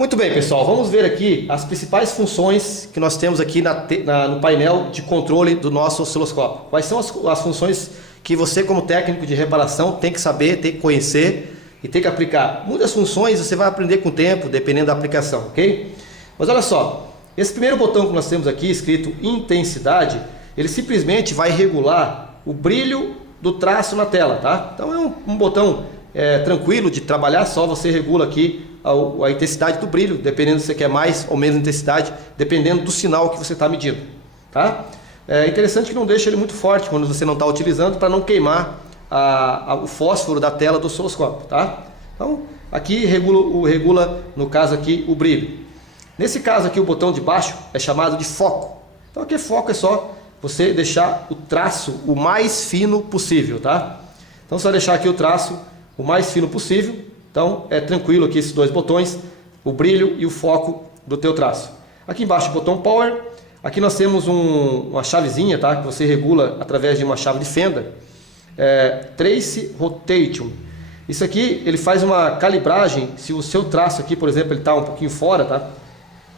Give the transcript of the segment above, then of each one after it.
Muito bem, pessoal, vamos ver aqui as principais funções que nós temos aqui no painel de controle do nosso osciloscópio. Quais são as funções que você, como técnico de reparação, tem que saber, tem que conhecer e tem que aplicar. Muitas funções você vai aprender com o tempo, dependendo da aplicação, ok? Mas olha só, esse primeiro botão que nós temos aqui, escrito intensidade, ele simplesmente vai regular o brilho do traço na tela, tá? Então é um botão tranquilo de trabalhar, só você regula aqui a intensidade do brilho, dependendo se você quer mais ou menos intensidade, dependendo do sinal que você está medindo, tá? É interessante que não deixe ele muito forte quando você não está utilizando, para não queimar o fósforo da tela do osciloscópio, tá? Então aqui regula no caso aqui o brilho. Nesse caso aqui o botão de baixo é chamado de foco. Então aqui foco é só você deixar o traço o mais fino possível, tá? Então só deixar aqui o traço o mais fino possível. Então é tranquilo aqui esses dois botões, o brilho e o foco do teu traço. Aqui embaixo o botão Power. Aqui nós temos uma chavezinha, tá? Que você regula através de uma chave de fenda. Trace Rotation. Isso aqui ele faz uma calibragem. Se o seu traço aqui, por exemplo, ele está um pouquinho fora, tá?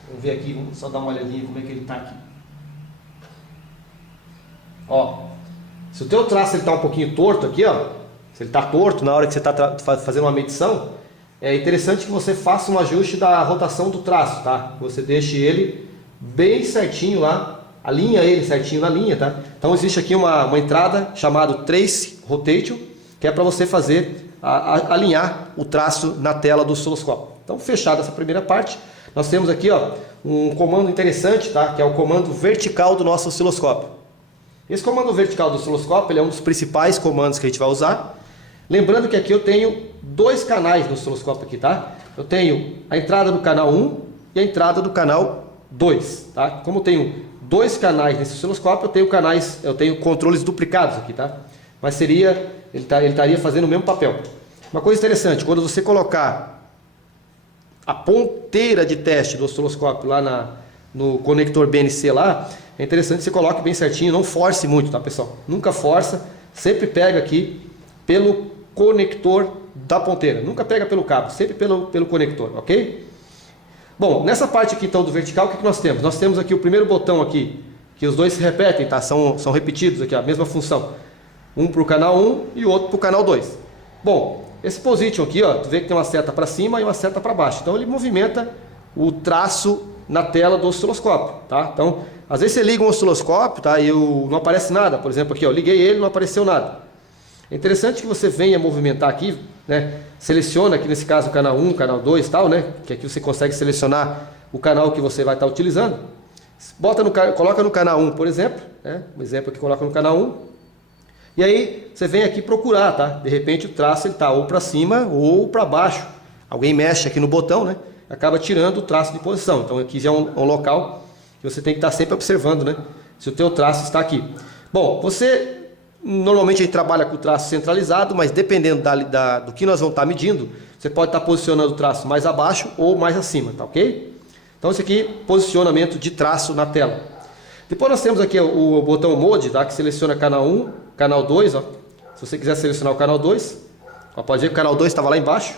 Vamos ver aqui, vamos só dar uma olhadinha como é que ele está aqui. Ó, se o teu traço está um pouquinho torto aqui, ó. Se ele está torto na hora que você está fazendo uma medição, é interessante que você faça um ajuste da rotação do traço, tá? Você deixe ele bem certinho lá, alinha ele certinho na linha, tá? Então existe aqui uma entrada chamada Trace Rotation, que é para você fazer, alinhar o traço na tela do osciloscópio. Então fechada essa primeira parte, nós temos aqui ó, um comando interessante, tá? Que é o comando vertical do nosso osciloscópio. Esse comando vertical do osciloscópio ele é um dos principais comandos que a gente vai usar. Lembrando que aqui eu tenho dois canais no osciloscópio aqui, tá? Eu tenho a entrada do canal 1 e a entrada do canal 2, tá? Como eu tenho dois canais nesse osciloscópio, eu tenho controles duplicados aqui, tá? Mas ele estaria fazendo o mesmo papel. Uma coisa interessante, quando você colocar a ponteira de teste do osciloscópio lá no conector BNC lá, é interessante que você coloque bem certinho, não force muito, tá, pessoal? Nunca força, sempre pega aqui pelo conector da ponteira, nunca pega pelo cabo, sempre pelo conector, ok? Bom, nessa parte aqui então do vertical, o que nós temos? Nós temos aqui o primeiro botão aqui, que os dois se repetem, tá? São repetidos aqui, a mesma função. Um para o canal 1 e o outro para o canal 2. Bom, esse position aqui, ó, tu vê que tem uma seta para cima e uma seta para baixo. Então ele movimenta o traço na tela do osciloscópio, tá? Então, às vezes você liga um osciloscópio, tá? E não aparece nada, por exemplo aqui, ó, liguei ele, não apareceu nada. É interessante que você venha movimentar aqui, né? Seleciona aqui nesse caso o canal 1, canal 2 tal, né? Que aqui você consegue selecionar o canal que você vai estar utilizando. Coloca no canal 1, por exemplo, né? Um exemplo aqui, coloca no canal 1. E aí você vem aqui procurar, tá? De repente o traço ele tá ou para cima ou para baixo. Alguém mexe aqui no botão, né? Acaba tirando o traço de posição. Então aqui já é um local que você tem que estar sempre observando, né? Se o teu traço está aqui. Bom, normalmente a gente trabalha com o traço centralizado, mas dependendo do que nós vamos estar medindo, você pode estar posicionando o traço mais abaixo ou mais acima, tá ok? Então esse aqui, posicionamento de traço na tela. Depois nós temos aqui o botão Mode, tá? Que seleciona canal 1, canal 2, ó. Se você quiser selecionar o canal 2, ó, pode ver que o canal 2 estava lá embaixo.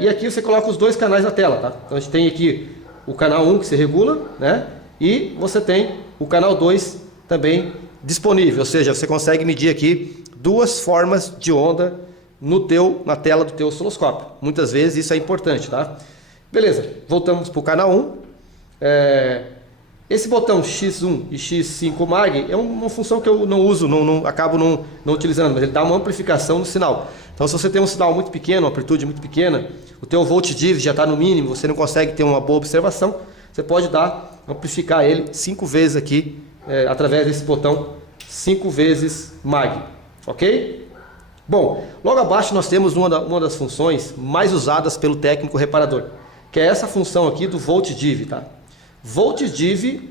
E aqui você coloca os dois canais na tela, tá? Então a gente tem aqui o canal 1 que se regula, né? E você tem o canal 2 também disponível, ou seja, você consegue medir aqui duas formas de onda na tela do teu osciloscópio. Muitas vezes isso é importante, tá? Beleza, voltamos para o canal 1. Esse botão X1 e X5 Mag é uma função que eu não uso, acabo não utilizando, mas ele dá uma amplificação no sinal. Então se você tem um sinal muito pequeno, uma amplitude muito pequena, o teu volt div já está no mínimo, você não consegue ter uma boa observação, você pode amplificar ele 5 vezes aqui, através desse botão 5 vezes Mag, ok? Bom, logo abaixo nós temos uma das funções mais usadas pelo técnico reparador, que é essa função aqui do volt div, tá? Volt div,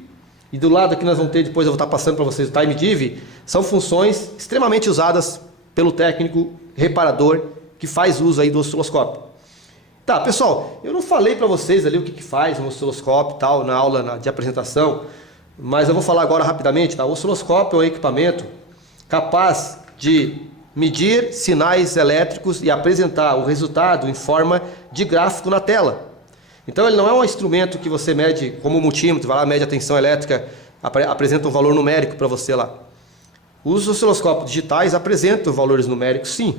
e do lado aqui nós vamos ter, depois eu vou estar passando para vocês o time div, são funções extremamente usadas pelo técnico reparador que faz uso aí do osciloscópio. Tá, pessoal, eu não falei para vocês ali o que faz um osciloscópio e tal na aula de apresentação, mas eu vou falar agora rapidamente, tá? O osciloscópio é um equipamento capaz de medir sinais elétricos e apresentar o resultado em forma de gráfico na tela. Então ele não é um instrumento que você mede como um multímetro, vai lá, mede a tensão elétrica, apresenta um valor numérico para você lá. Os osciloscópios digitais apresentam valores numéricos, sim.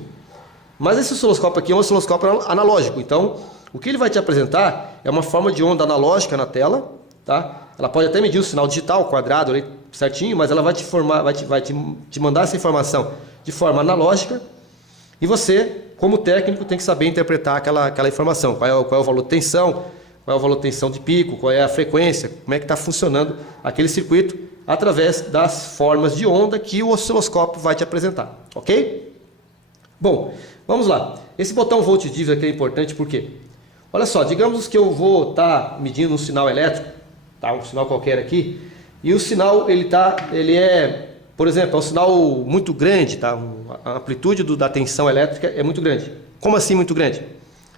Mas esse osciloscópio aqui é um osciloscópio analógico. Então, o que ele vai te apresentar é uma forma de onda analógica na tela, tá? Ela pode até medir o sinal digital, quadrado, ali, certinho, mas ela vai te mandar essa informação de forma analógica. E você, como técnico, tem que saber interpretar aquela informação. Qual é o valor de tensão, qual é o valor de tensão de pico, qual é a frequência, como é que está funcionando aquele circuito através das formas de onda que o osciloscópio vai te apresentar, ok? Bom, vamos lá. Esse botão volt div aqui é importante porque, olha só, digamos que eu vou estar medindo um sinal elétrico, tá? Um sinal qualquer aqui, e o sinal ele é, por exemplo, é um sinal muito grande, tá? A amplitude da tensão elétrica é muito grande. Como assim muito grande?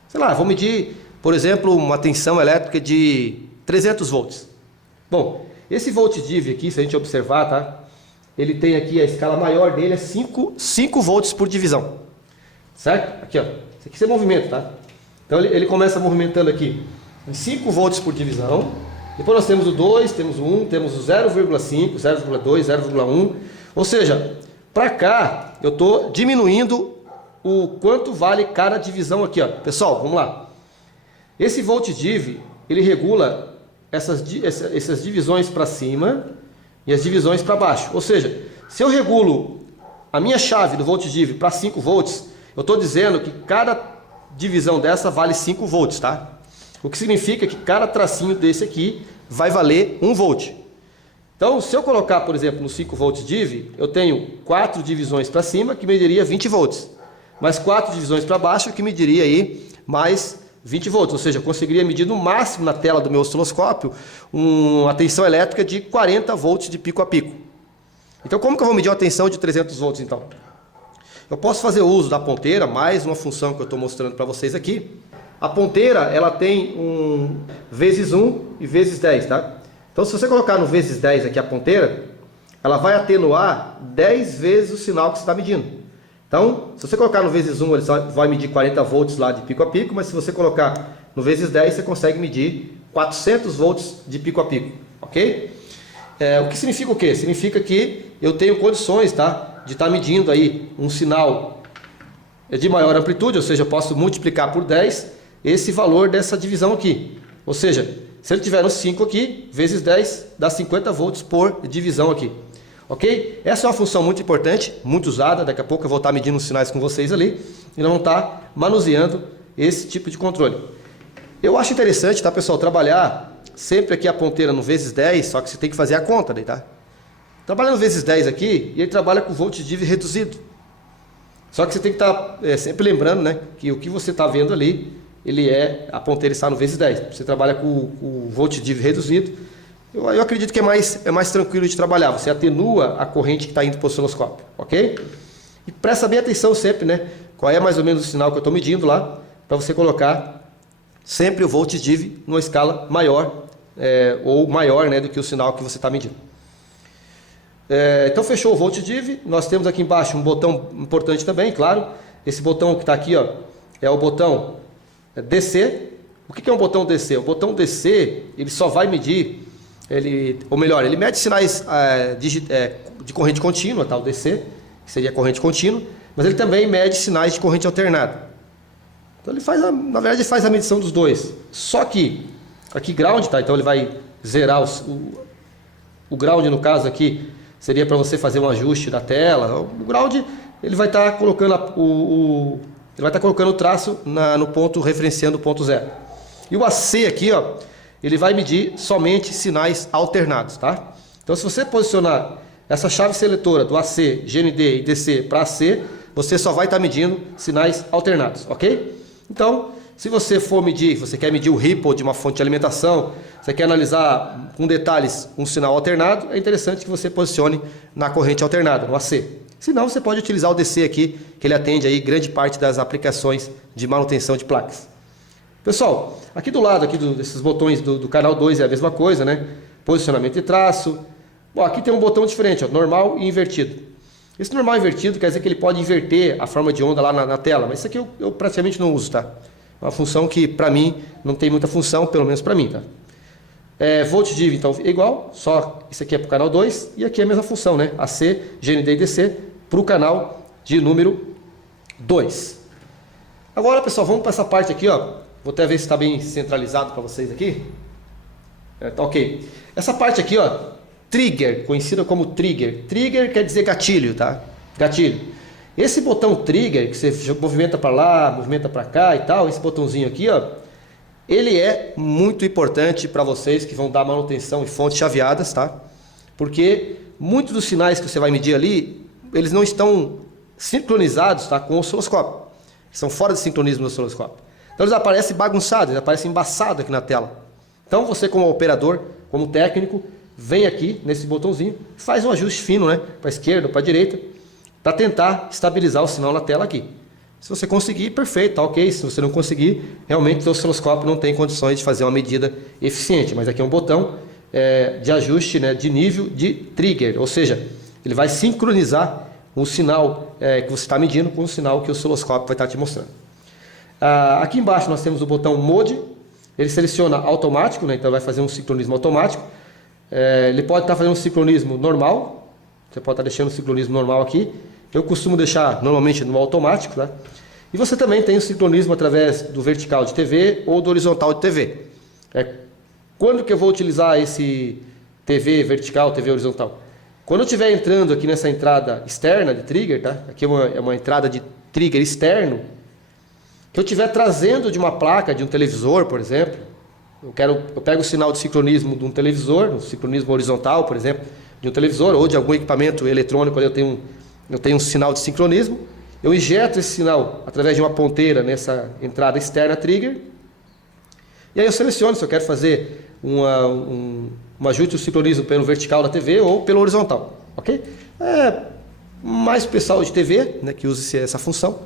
Sei lá, vou medir, por exemplo, uma tensão elétrica de 300 volts. Bom, esse volt div aqui, se a gente observar, tá? Ele tem aqui, a escala maior dele é 5 volts por divisão. Certo? Aqui, ó. Isso aqui é movimento, tá? Então ele começa movimentando aqui em 5 volts por divisão. Depois nós temos o 2, temos o 1, temos o 0,5, 0,2, 0,1. Ou seja, para cá eu estou diminuindo o quanto vale cada divisão aqui, ó. Pessoal, vamos lá. Esse volt div, ele regula essas divisões para cima e as divisões para baixo. Ou seja, se eu regulo a minha chave do volt div para 5 volts, eu estou dizendo que cada divisão dessa vale 5 volts, tá? O que significa que cada tracinho desse aqui vai valer 1 volt. Então, se eu colocar, por exemplo, no 5 volts div, eu tenho 4 divisões para cima, que mediria 20 volts. Mais 4 divisões para baixo, que mediria aí mais 20 volts. Ou seja, eu conseguiria medir no máximo na tela do meu osciloscópio uma tensão elétrica de 40 volts de pico a pico. Então, como que eu vou medir uma tensão de 300 volts, então? Eu posso fazer uso da ponteira, mais uma função que eu estou mostrando para vocês aqui. A ponteira, ela tem um vezes 1 e vezes 10, tá? Então, se você colocar no vezes 10 aqui a ponteira, ela vai atenuar 10 vezes o sinal que você está medindo. Então, se você colocar no vezes 1, ele só vai medir 40 volts lá de pico a pico, mas se você colocar no vezes 10, você consegue medir 400 volts de pico a pico, ok? O que significa o quê? Significa que eu tenho condições, tá, de estar medindo aí um sinal de maior amplitude, ou seja, eu posso multiplicar por 10 esse valor dessa divisão aqui. Ou seja, se ele tiver no 5 aqui, vezes 10, dá 50 volts por divisão aqui. Ok? Essa é uma função muito importante, muito usada. Daqui a pouco eu vou estar medindo os sinais com vocês ali. E nós vamos estar manuseando esse tipo de controle. Eu acho interessante, tá, pessoal, trabalhar sempre aqui a ponteira no vezes 10, só que você tem que fazer a conta daí, tá? Trabalhando vezes 10 aqui, e ele trabalha com volt div reduzido. Só que você tem que estar sempre lembrando, né, que o que você está vendo ali, a ponteira está no vezes 10. Você trabalha com o volt div reduzido. Eu acredito que é mais tranquilo de trabalhar. Você atenua a corrente que está indo para o osciloscópio, ok? E presta bem atenção sempre, né? Qual é mais ou menos o sinal que eu estou medindo lá, para você colocar sempre o volt div numa escala maior, ou maior, né, do que o sinal que você está medindo. Então fechou o volt div. Nós temos aqui embaixo um botão importante também, claro. Esse botão que está aqui, ó, é o botão DC. O que é um botão DC? O botão DC, ele só vai medir, ele mede sinais de corrente contínua, tá, o DC, que seria corrente contínua, mas ele também mede sinais de corrente alternada. Então ele na verdade ele faz a medição dos dois. Só que aqui ground, tá? Então ele vai zerar o ground, no caso aqui seria para você fazer um ajuste da tela. O ground, ele vai estar colocando o traço no ponto, referenciando o ponto zero. E o AC aqui, ó, ele vai medir somente sinais alternados, tá? Então, se você posicionar essa chave seletora do AC, GND e DC para AC, você só vai estar medindo sinais alternados, ok? Então, se você você quer medir o ripple de uma fonte de alimentação, você quer analisar com detalhes um sinal alternado, é interessante que você posicione na corrente alternada, no AC. Se não, você pode utilizar o DC aqui, que ele atende aí grande parte das aplicações de manutenção de placas. Pessoal, aqui do lado desses botões do canal 2 é a mesma coisa, né? Posicionamento de traço. Bom, aqui tem um botão diferente, ó, normal e invertido. Esse normal e invertido quer dizer que ele pode inverter a forma de onda lá na tela, mas isso aqui eu praticamente não uso, tá? Uma função que para mim não tem muita função, pelo menos para mim, tá? Volt div então é igual, só isso aqui é para o canal 2 e aqui é a mesma função, né? AC, GND e DC para o canal de número 2. Agora, pessoal, vamos para essa parte aqui, ó. Vou até ver se está bem centralizado para vocês aqui. Tá ok. Essa parte aqui, ó, trigger, conhecida como trigger. Trigger quer dizer gatilho, tá? Gatilho. Esse botão trigger, que você movimenta para lá, movimenta para cá e tal, esse botãozinho aqui, ó, ele é muito importante para vocês que vão dar manutenção em fontes chaveadas, tá? Porque muitos dos sinais que você vai medir ali, eles não estão sincronizados, tá, com o osciloscópio. São fora de sincronismo do osciloscópio. Então eles aparecem bagunçados, eles aparecem embaçados aqui na tela. Então você, como operador, como técnico, vem aqui nesse botãozinho, faz um ajuste fino, né, para a esquerda ou para a direita, para tentar estabilizar o sinal na tela aqui. Se você conseguir, perfeito, tá ok. Se você não conseguir, realmente o osciloscópio não tem condições de fazer uma medida eficiente. Mas aqui é um botão de ajuste, né, de nível de trigger, ou seja, ele vai sincronizar o sinal que você está medindo com o sinal que o osciloscópio vai estar te mostrando. Aqui embaixo nós temos o botão Mode, ele seleciona automático, né, então vai fazer um sincronismo automático. Ele pode estar fazendo um sincronismo normal, você pode estar deixando o sincronismo normal aqui. Eu costumo deixar normalmente no automático, tá? E você também tem o sincronismo através do vertical de TV ou do horizontal de TV. Quando que eu vou utilizar esse TV vertical, TV horizontal? Quando eu estiver entrando aqui nessa entrada externa de trigger, tá? Aqui é uma entrada de trigger externo, que eu estiver trazendo de uma placa, de um televisor, por exemplo, eu pego o sinal de sincronismo de um televisor, um sincronismo horizontal, por exemplo, de um televisor ou de algum equipamento eletrônico, eu tenho um sinal de sincronismo, eu injeto esse sinal através de uma ponteira nessa entrada externa trigger, e aí eu seleciono se eu quero fazer um ajuste do sincronismo pelo vertical da TV ou pelo horizontal, ok? Mais pessoal de TV, né, que usa essa função,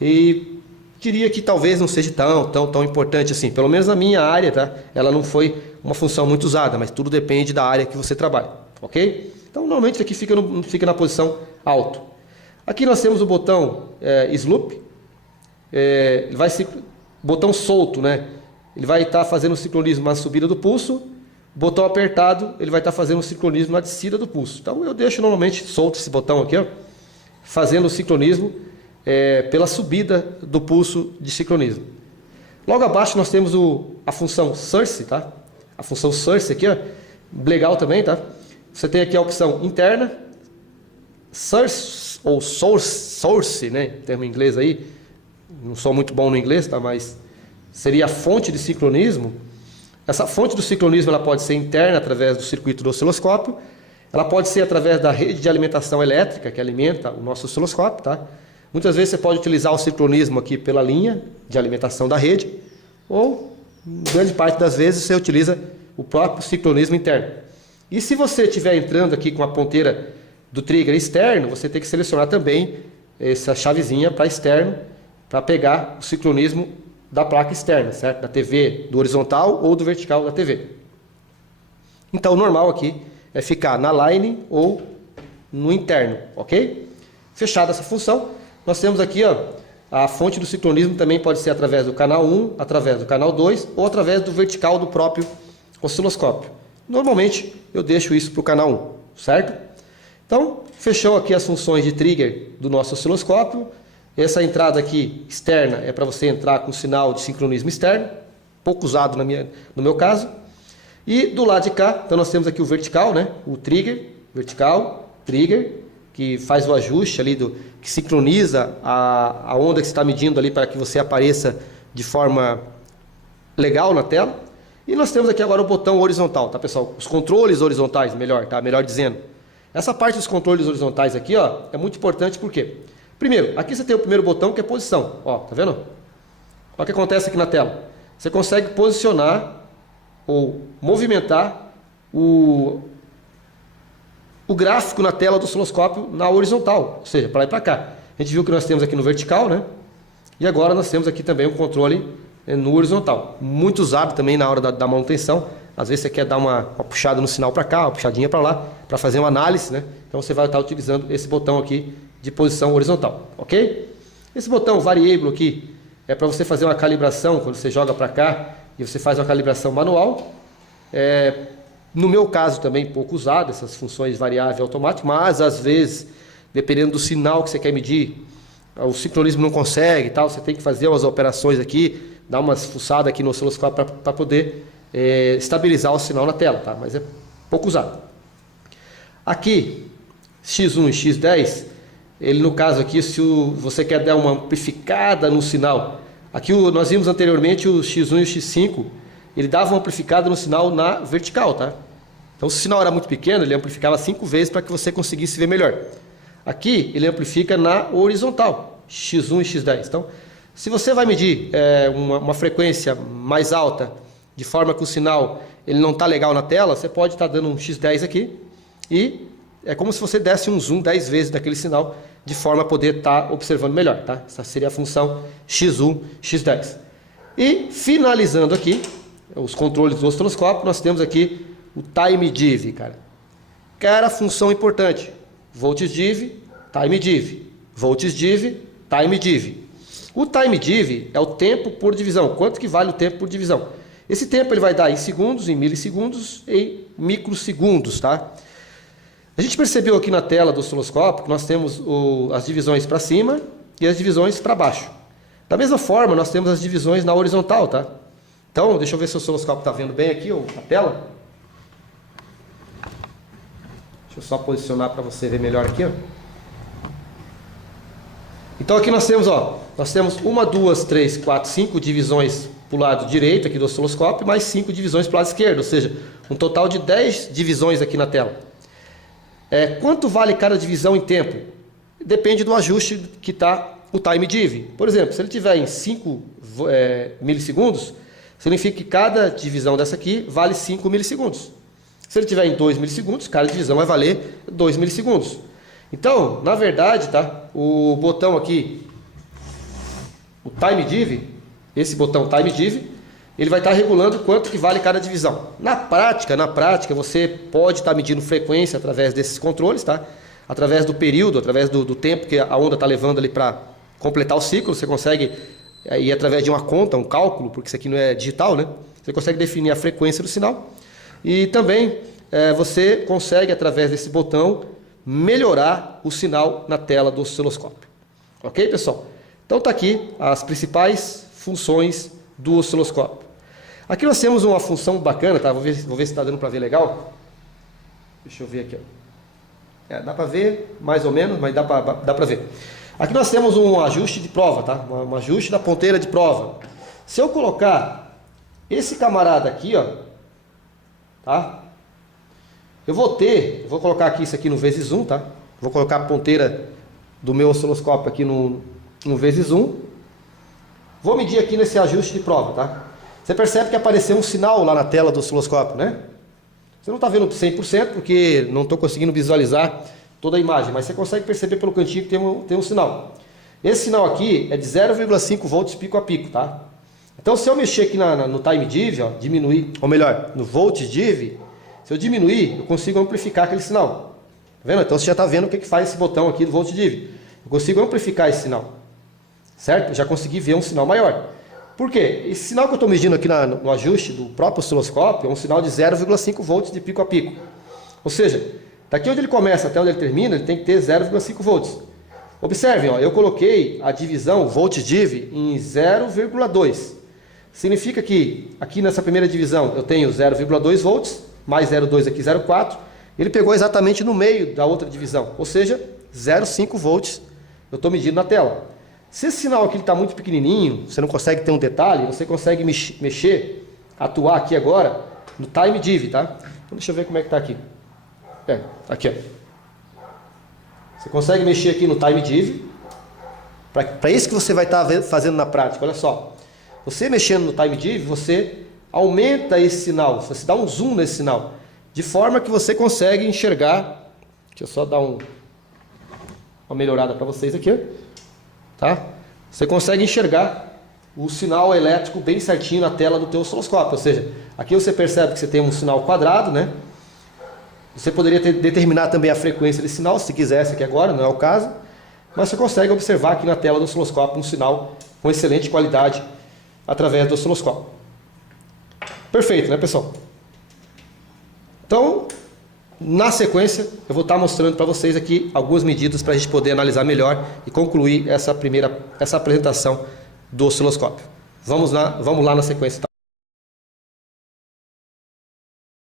e diria que talvez não seja tão importante assim, pelo menos na minha área, tá? Ela não foi uma função muito usada, mas tudo depende da área que você trabalha, ok? Então normalmente isso aqui fica na posição alto. Aqui nós temos o botão Sloop, ele vai botão solto, né? Ele vai estar fazendo o sincronismo na subida do pulso, botão apertado, ele vai estar fazendo o sincronismo na descida do pulso. Então eu deixo normalmente solto esse botão aqui, ó, fazendo o sincronismo pela subida do pulso de sincronismo. Logo abaixo nós temos a função Source, tá? A função Source aqui, ó, legal também, tá? Você tem aqui a opção interna, Source ou Source, né? Termo em inglês aí, não sou muito bom no inglês, tá? Mas seria a fonte de sincronismo. Essa fonte do sincronismo ela pode ser interna através do circuito do osciloscópio, ela pode ser através da rede de alimentação elétrica que alimenta o nosso osciloscópio, tá? Muitas vezes você pode utilizar o sincronismo aqui pela linha de alimentação da rede, ou grande parte das vezes você utiliza o próprio sincronismo interno. E se você estiver entrando aqui com a ponteira do trigger externo, você tem que selecionar também essa chavezinha para externo, para pegar o sincronismo da placa externa, certo? Da TV, do horizontal ou do vertical da TV. Então o normal aqui é ficar na line ou no interno, ok? Fechada essa função, nós temos aqui, ó, a fonte do sincronismo também pode ser através do canal 1, através do canal 2 ou através do vertical do próprio osciloscópio. Normalmente eu deixo isso para o canal 1, certo? Então, fechou aqui as funções de trigger do nosso osciloscópio. Essa entrada aqui externa é para você entrar com sinal de sincronismo externo, pouco usado no meu caso. E do lado de cá, então nós temos aqui o vertical, né? O trigger, vertical, trigger, que faz o ajuste ali, que sincroniza a onda que você está medindo ali para que você apareça de forma legal na tela. E nós temos aqui agora o botão horizontal, tá, pessoal? Os controles horizontais, melhor, tá? Melhor dizendo. Essa parte dos controles horizontais aqui, ó, é muito importante porque, primeiro, aqui você tem o primeiro botão que é posição, ó, tá vendo? Olha o que acontece aqui na tela. Você consegue posicionar ou movimentar o gráfico na tela do osciloscópio na horizontal, ou seja, para lá e para cá. A gente viu que nós temos aqui no vertical, né? E agora nós temos aqui também o controle no horizontal. Muito usado também na hora da manutenção. Às vezes você quer dar uma puxada no sinal para cá, uma puxadinha para lá, para fazer uma análise, né? Então você vai estar utilizando esse botão aqui de posição horizontal, ok? Esse botão variable aqui, é para você fazer uma calibração, quando você joga para cá e você faz uma calibração manual. No meu caso também pouco usado, essas funções variável e automático, mas às vezes, dependendo do sinal que você quer medir, o sincronismo não consegue e tal, você tem que fazer umas operações aqui, dar umas fuçadas aqui no osciloscópio para poder estabilizar o sinal na tela, tá? Mas é pouco usado. Aqui, X1 e X10, ele no caso aqui, se você quer dar uma amplificada no sinal, aqui nós vimos anteriormente o X1 e o X5, ele dava uma amplificada no sinal na vertical, tá? Então se o sinal era muito pequeno, ele amplificava 5 vezes para que você conseguisse ver melhor. Aqui ele amplifica na horizontal, X1 e X10. Então, se você vai medir uma frequência mais alta, de forma que o sinal ele não está legal na tela, você pode estar dando um X10 aqui, e é como se você desse um zoom 10 vezes daquele sinal, de forma a poder estar observando melhor, tá? Essa seria a função X1, X10. E finalizando aqui, os controles do osciloscópio, nós temos aqui o time div, cara, função importante, volts div, time div, volts div, time div. O time div é o tempo por divisão, quanto que vale o tempo por divisão. Esse tempo ele vai dar em segundos, em milissegundos, em microsegundos, tá? A gente percebeu aqui na tela do osciloscópio que nós temos as divisões para cima e as divisões para baixo. Da mesma forma, nós temos as divisões na horizontal, tá? Então, deixa eu ver se o osciloscópio está vendo bem aqui a tela. Deixa eu só posicionar para você ver melhor aqui, ó. Então aqui nós temos 1, 2, 3, 4, 5 divisões para o lado direito aqui do osciloscópio, mais 5 divisões para o lado esquerdo, ou seja, um total de 10 divisões aqui na tela. Quanto vale cada divisão em tempo? Depende do ajuste que está o time div. Por exemplo, se ele tiver em 5 milissegundos, significa que cada divisão dessa aqui vale 5 milissegundos. Se ele tiver em 2 milissegundos, cada divisão vai valer 2 milissegundos. Então, na verdade, tá? O botão aqui, o time div, esse botão time div, ele vai estar regulando quanto que vale cada divisão. Na prática, você pode estar medindo frequência através desses controles, tá? Através do período, através do tempo que a onda está levando ali para completar o ciclo, você consegue ir através de uma conta, um cálculo, porque isso aqui não é digital, né? Você consegue definir a frequência do sinal. E também você consegue, através desse botão, melhorar o sinal na tela do osciloscópio. Ok, pessoal? Então está aqui as principais funções do osciloscópio. Aqui nós temos uma função bacana, tá? Vou ver se está dando para ver legal. Deixa eu ver aqui, ó. Dá para ver mais ou menos, mas dá para ver. Aqui nós temos um ajuste de prova, tá? Um ajuste da ponteira de prova. Se eu colocar esse camarada aqui, ó, tá? Eu vou colocar aqui isso aqui no vezes 1, tá? Vou colocar a ponteira do meu osciloscópio aqui no vezes 1. Vou medir aqui nesse ajuste de prova, tá? Você percebe que apareceu um sinal lá na tela do osciloscópio, né? Você não está vendo 100% porque não estou conseguindo visualizar toda a imagem, mas você consegue perceber pelo cantinho que tem um sinal. Esse sinal aqui é de 0,5 volts pico a pico, tá? Então se eu mexer aqui no time div, ó, diminuir, ou melhor, no volts div, se eu diminuir, eu consigo amplificar aquele sinal. Tá vendo? Então você já está vendo o que faz esse botão aqui do volts div. Eu consigo amplificar esse sinal. Certo? Eu já consegui ver um sinal maior. Por quê? Esse sinal que eu estou medindo aqui no ajuste do próprio osciloscópio é um sinal de 0,5 volts de pico a pico. Ou seja, daqui onde ele começa até onde ele termina, ele tem que ter 0,5 volts. Observem, ó, eu coloquei a divisão volts div em 0,2. Significa que aqui nessa primeira divisão eu tenho 0,2 volts, mais 0,2 aqui 0,4. Ele pegou exatamente no meio da outra divisão, ou seja, 0,5 volts eu estou medindo na tela. Se esse sinal aqui está muito pequenininho, você não consegue ter um detalhe, você consegue mexer, atuar aqui agora no time div, tá? Então deixa eu ver como é que está aqui. Aqui, ó. Você consegue mexer aqui no time div. Para isso que você vai estar fazendo na prática, olha só. Você mexendo no time div, você aumenta esse sinal, você dá um zoom nesse sinal, de forma que você consegue enxergar. Deixa eu só dar uma melhorada para vocês aqui, tá? Você consegue enxergar o sinal elétrico bem certinho na tela do teu osciloscópio, ou seja, aqui você percebe que você tem um sinal quadrado, né? Você poderia determinar também a frequência desse sinal, se quisesse aqui agora, não é o caso, mas você consegue observar aqui na tela do osciloscópio um sinal com excelente qualidade através do osciloscópio. Perfeito, né, pessoal? Então, na sequência, eu vou estar mostrando para vocês aqui algumas medidas para a gente poder analisar melhor e concluir essa apresentação do osciloscópio. Vamos lá na sequência.